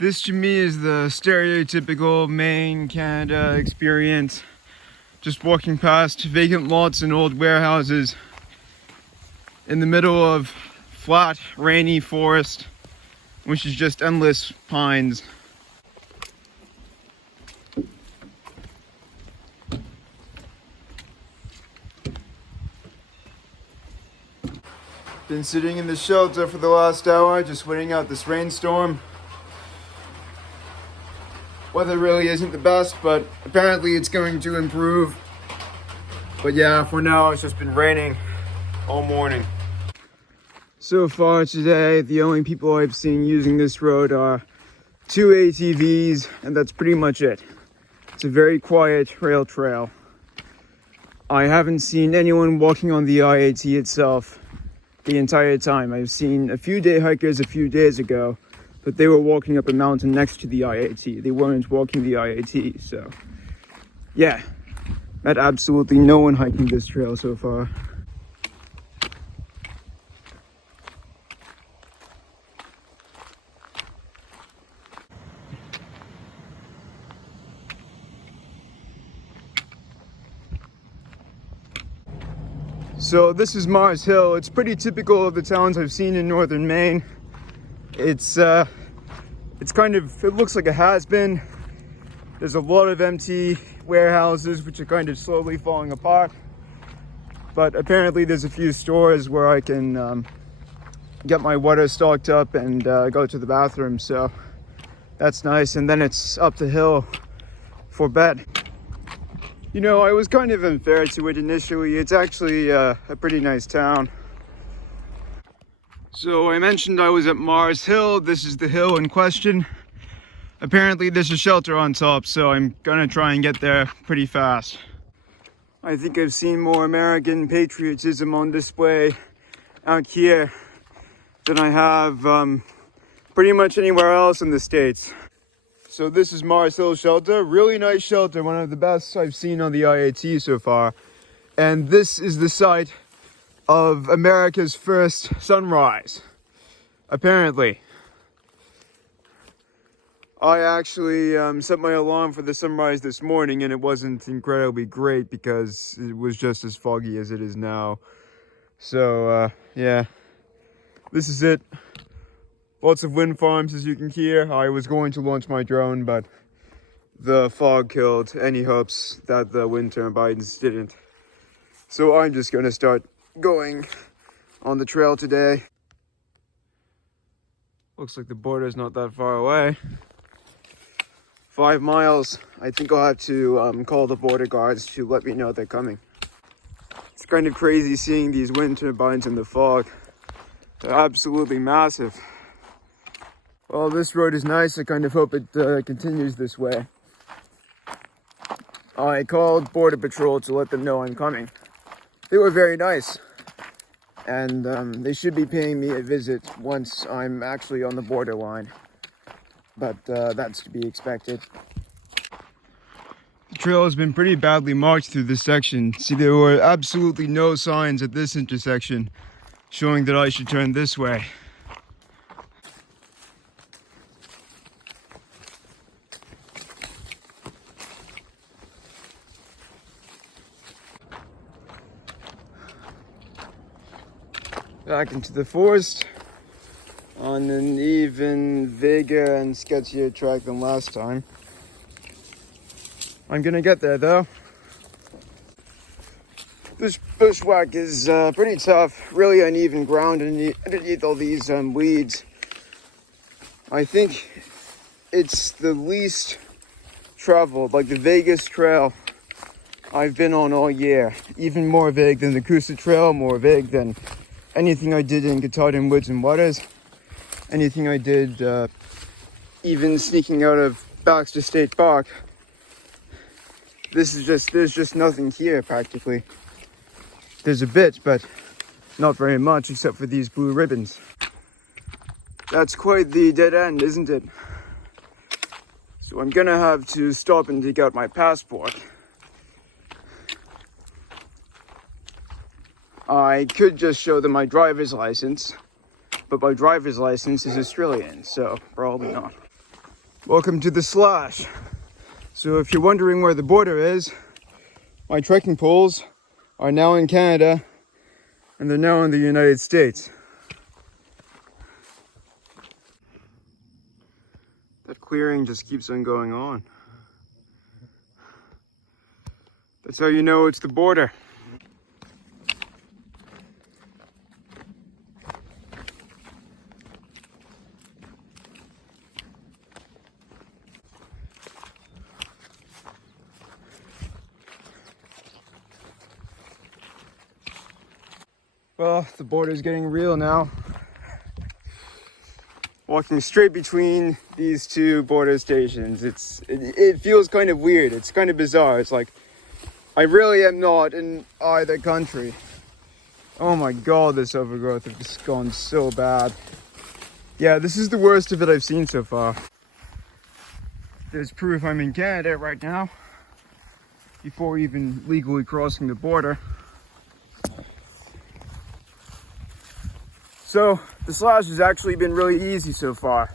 This to me is the stereotypical Maine, Canada experience. Just walking past vacant lots and old warehouses in the middle of flat, rainy forest, which is just endless pines. Been sitting in the shelter for the last hour, just waiting out this rainstorm. Weather really isn't the best, but apparently it's going to improve. But yeah, for now it's just been raining all morning. So far today, the only people I've seen using this road are 2 ATVs, and that's pretty much it. It's a very quiet rail trail. I haven't seen anyone walking on the IAT itself the entire time. I've seen a few day hikers a few days ago, but they were walking up a mountain next to the IAT. They weren't walking the IAT, so yeah, met absolutely no one hiking this trail so far. So this is Mars Hill. It's pretty typical of the towns I've seen in northern Maine. It's kind of, it looks like a has-been. There's a lot of empty warehouses which are kind of slowly falling apart. But apparently there's a few stores where I can get my water stocked up and go to the bathroom. So that's nice. And then it's up the hill for bed. You know, I was kind of unfair to it initially. It's actually a pretty nice town. So I mentioned I was at Mars Hill. This is the hill in question. Apparently there's a shelter on top, so I'm gonna try and get there pretty fast. I think I've seen more American patriotism on display out here than I have pretty much anywhere else in the States. So this is Mars Hill Shelter. Really nice shelter, one of the best I've seen on the IAT so far. And this is the site of America's first sunrise, apparently. I actually set my alarm for the sunrise this morning, and it wasn't incredibly great because it was just as foggy as it is now. So yeah, this is it. Lots of wind farms, as you can hear. I was going to launch my drone, but the fog killed any hopes that the wind turbines didn't. So I'm just going to start going on the trail today. Looks like the border is not that far away. 5 miles. I think I'll have to call the border guards to let me know they're coming. It's kind of crazy seeing these wind turbines in the fog. They're absolutely massive. Well, this road is nice. I kind of hope it continues this way. I called Border Patrol to let them know I'm coming. They were very nice. And they should be paying me a visit once I'm actually on the borderline. But that's to be expected. The trail has been pretty badly marked through this section. See, there were absolutely no signs at this intersection showing that I should turn this way. Back into the forest on an even bigger and sketchier track than last time. I'm gonna get there though. This bushwhack is pretty tough, really uneven ground underneath all these weeds. I think it's the least traveled, like the vaguest trail I've been on all year. Even more vague than the Coosa Trail, more vague than anything I did in Katahdin Woods and Waters, anything I did even sneaking out of Baxter State Park. There's just nothing here practically. There's a bit, but not very much except for these blue ribbons. That's quite the dead end, isn't it? So I'm gonna have to stop and take out my passport. I could just show them my driver's license, but my driver's license is Australian, so probably not. Welcome to the slash. So if you're wondering where the border is, my trekking poles are now in Canada and they're now in the United States. That clearing just keeps on going on. That's how you know it's the border. Well, the border's getting real now. Walking straight between these two border stations, it feels kind of weird. It's kind of bizarre. It's like I really am not in either country. Oh my god, this overgrowth has gone so bad. Yeah, this is the worst of it I've seen so far. There's proof I'm in Canada right now before even legally crossing the border. So the slash has actually been really easy so far.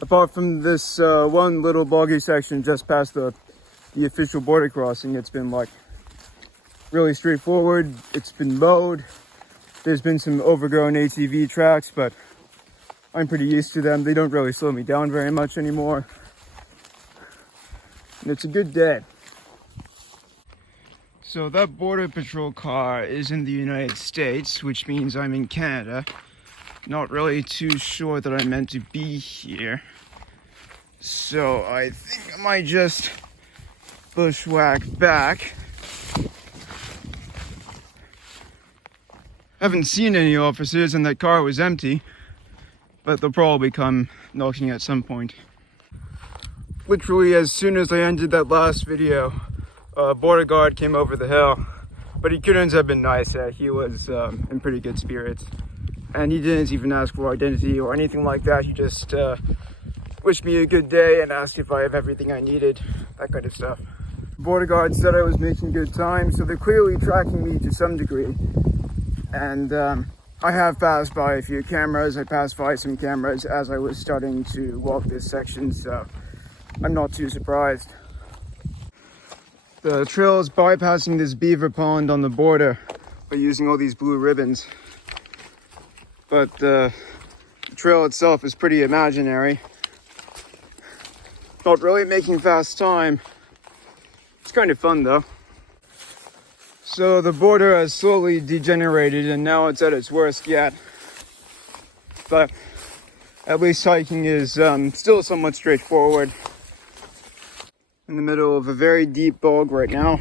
Apart from this one little boggy section just past the official border crossing, it's been like really straightforward. It's been mowed. There's been some overgrown ATV tracks, but I'm pretty used to them. They don't really slow me down very much anymore. And it's a good day. So that border patrol car is in the United States, which means I'm in Canada. Not really too sure that I'm meant to be here. So I think I might just bushwhack back. Haven't seen any officers and that car was empty, but they'll probably come knocking at some point. Literally as soon as I ended that last video, border guard came over the hill, but he couldn't have been nicer. He was in pretty good spirits, and he didn't even ask for identity or anything like that. He just wished me a good day and asked if I have everything I needed, that kind of stuff. Border guard said I was making good time, so they're clearly tracking me to some degree. And I have passed by a few cameras. I passed by some cameras as I was starting to walk this section, so I'm not too surprised. The trail is bypassing this beaver pond on the border by using all these blue ribbons. But the trail itself is pretty imaginary. Not really making fast time. It's kind of fun though. So the border has slowly degenerated and now it's at its worst yet. But at least hiking is still somewhat straightforward. In the middle of a very deep bog right now.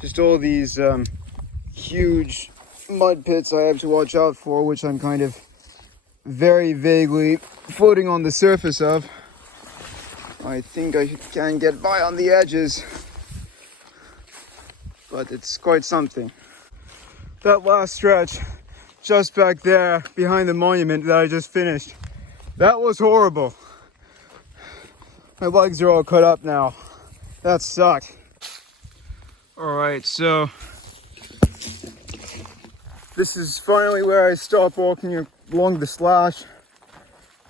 Just all these huge mud pits I have to watch out for, which I'm kind of very vaguely floating on the surface of. I think I can get by on the edges, but it's quite something. That last stretch just back there behind the monument that I just finished, that was horrible. My legs are all cut up now. That sucked. Alright, so this is finally where I stop walking along the slash.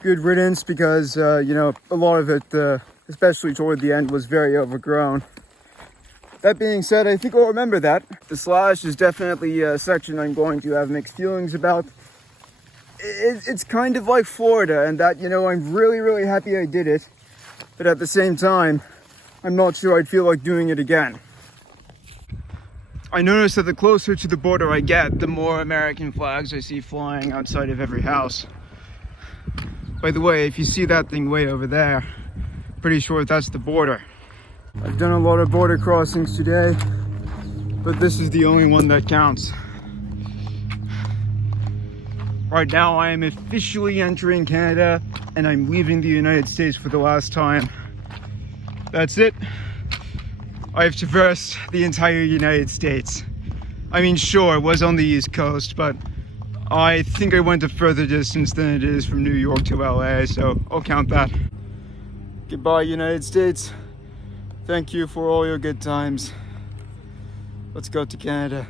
Good riddance because, you know, a lot of it, especially toward the end, was very overgrown. That being said, I think I'll remember that. The slash is definitely a section I'm going to have mixed feelings about. It's kind of like Florida in that, you know, I'm really, really happy I did it. But at the same time, I'm not sure I'd feel like doing it again. I notice that the closer to the border I get, the more American flags I see flying outside of every house. By the way, if you see that thing way over there, pretty sure that's the border. I've done a lot of border crossings today, but this is the only one that counts. Right now I am officially entering Canada and I'm leaving the United States for the last time. That's it. I've traversed the entire United States. I mean, sure, it was on the East Coast, but I think I went a further distance than it is from New York to LA, so I'll count that. Goodbye, United States. Thank you for all your good times. Let's go to Canada.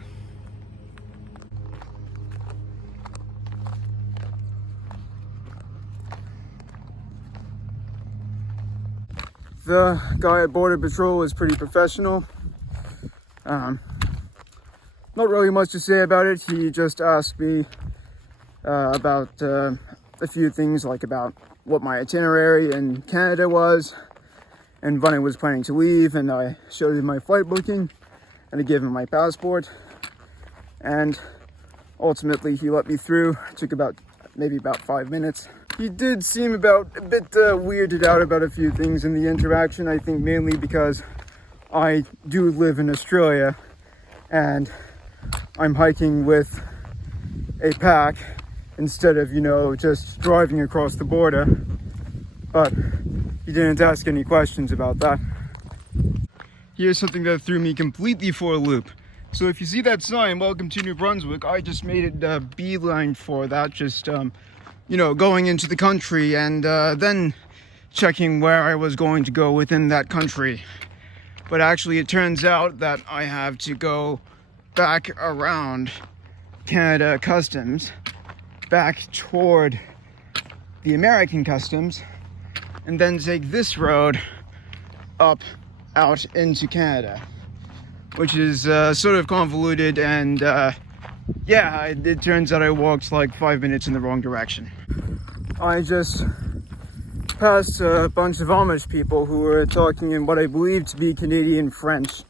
The guy at Border Patrol was pretty professional. Not really much to say about it. He just asked me about a few things, like about what my itinerary in Canada was and when I was planning to leave, and I showed him my flight booking and I gave him my passport, and ultimately he let me through. It took maybe about 5 minutes. He did seem a bit weirded out about a few things in the interaction. I think mainly because I do live in Australia and I'm hiking with a pack instead of, just driving across the border. But he didn't ask any questions about that. Here's something that threw me completely for a loop. So if you see that sign, "Welcome to New Brunswick," I just made it a beeline for that, just going into the country and then checking where I was going to go within that country. But actually it turns out that I have to go back around Canada Customs, back toward the American Customs, and then take this road up out into Canada, which is sort of convoluted, and it turns out I walked like 5 minutes in the wrong direction. I just passed a bunch of Amish people who were talking in what I believe to be Canadian French.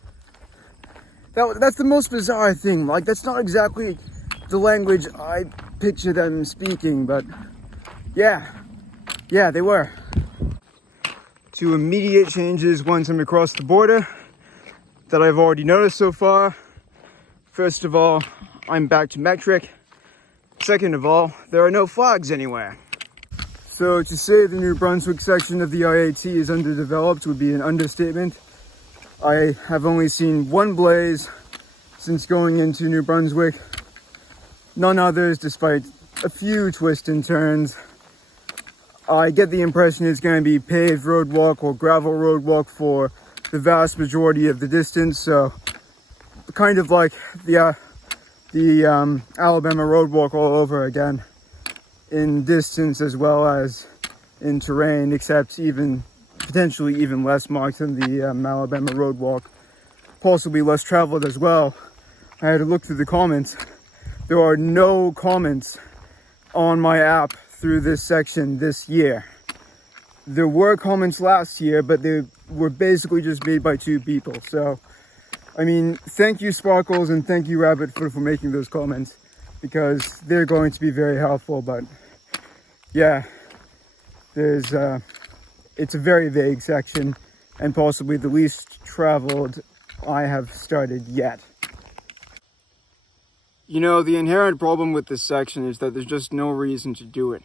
That's the most bizarre thing. Like, that's not exactly the language I picture them speaking, but yeah, they were. Two immediate changes once I'm across the border that I've already noticed so far. First of all, I'm back to metric. Second of all, there are no flags anywhere. So to say the New Brunswick section of the IAT is underdeveloped would be an understatement. I have only seen one blaze since going into New Brunswick. None others, despite a few twists and turns. I get the impression it's going to be paved roadwalk or gravel roadwalk for the vast majority of the distance. So kind of like the Alabama roadwalk all over again, in distance as well as in terrain, except potentially even less marked than the Alabama roadwalk, possibly less traveled as well. I had to look through the comments. There are no comments on my app through this section this year. There were comments last year, but they were basically just made by 2 people. So, I mean, thank you Sparkles and thank you Rabbit for making those comments, because they're going to be very helpful. But yeah, it's a very vague section and possibly the least traveled I have started yet. The inherent problem with this section is that there's just no reason to do it.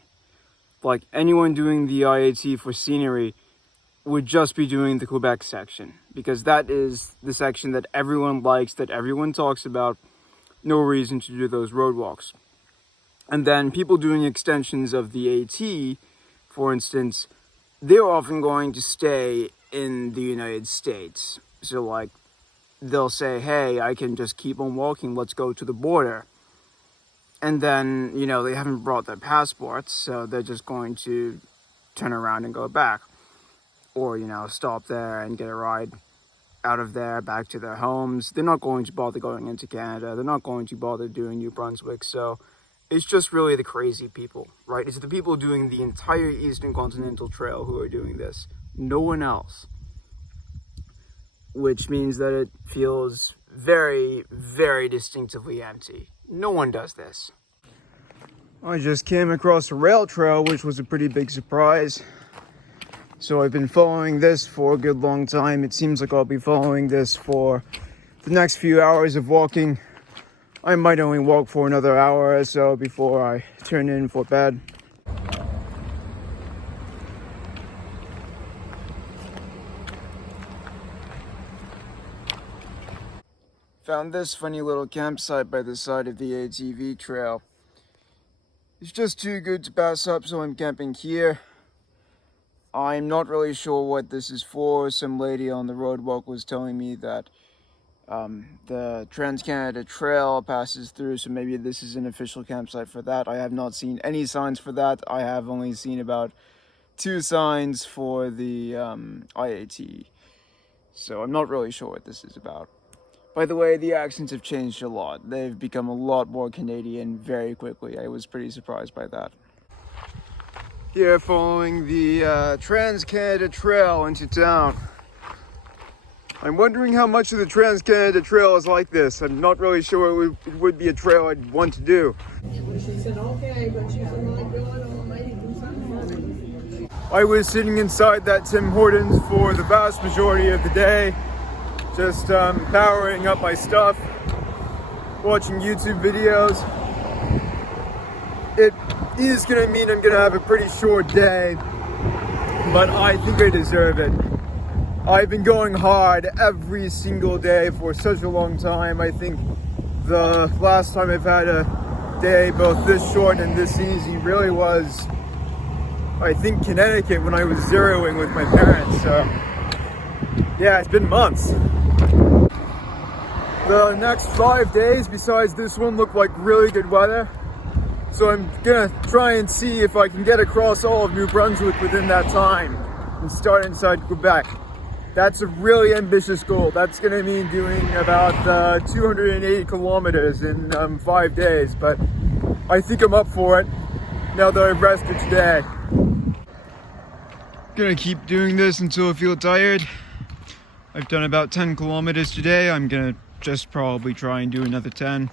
Like, anyone doing the IAT for scenery would just be doing the Quebec section, because that is the section that everyone likes, that everyone talks about. No reason to do those roadwalks. And then people doing extensions of the AT, for instance, they're often going to stay in the United States. So like, they'll say, hey, I can just keep on walking, let's go to the border. And then, they haven't brought their passports, so they're just going to turn around and go back. Or, stop there and get a ride out of there back to their homes. They're not going to bother going into Canada. They're not going to bother doing New Brunswick. So it's just really the crazy people, right? It's the people doing the entire Eastern Continental Trail who are doing this. No one else. Which means that it feels very, very distinctively empty. No one does this. I just came across a rail trail, which was a pretty big surprise. So I've been following this for a good long time. It seems like I'll be following this for the next few hours of walking. I might only walk for another hour or so before I turn in for bed. Found this funny little campsite by the side of the ATV trail. It's just too good to pass up, so I'm camping here. I'm not really sure what this is for. Some lady on the roadwalk was telling me that the Trans-Canada Trail passes through, so maybe this is an official campsite for that. I have not seen any signs for that. I have only seen about 2 signs for the IAT. So I'm not really sure what this is about. By the way, the accents have changed a lot. They've become a lot more Canadian very quickly. I was pretty surprised by that. Here, following the Trans-Canada Trail into town. I'm wondering how much of the Trans-Canada Trail is like this. I'm not really sure it would be a trail I'd want to do. She said, okay, but she said, my God almighty, do something. I was sitting inside that Tim Hortons for the vast majority of the day, just powering up my stuff, watching YouTube videos. It is gonna mean I'm gonna have a pretty short day, but I think I deserve it. I've been going hard every single day for such a long time. I think the last time I've had a day both this short and this easy really was, I think, Connecticut when I was zeroing with my parents. So yeah, it's been months. The next 5 days besides this one look like really good weather. So I'm gonna try and see if I can get across all of New Brunswick within that time and start inside Quebec. That's a really ambitious goal. That's gonna mean doing about 280 kilometers in 5 days, but I think I'm up for it now that I've rested today. Gonna keep doing this until I feel tired. I've done about 10 kilometers today. I'm gonna just probably try and do another 10.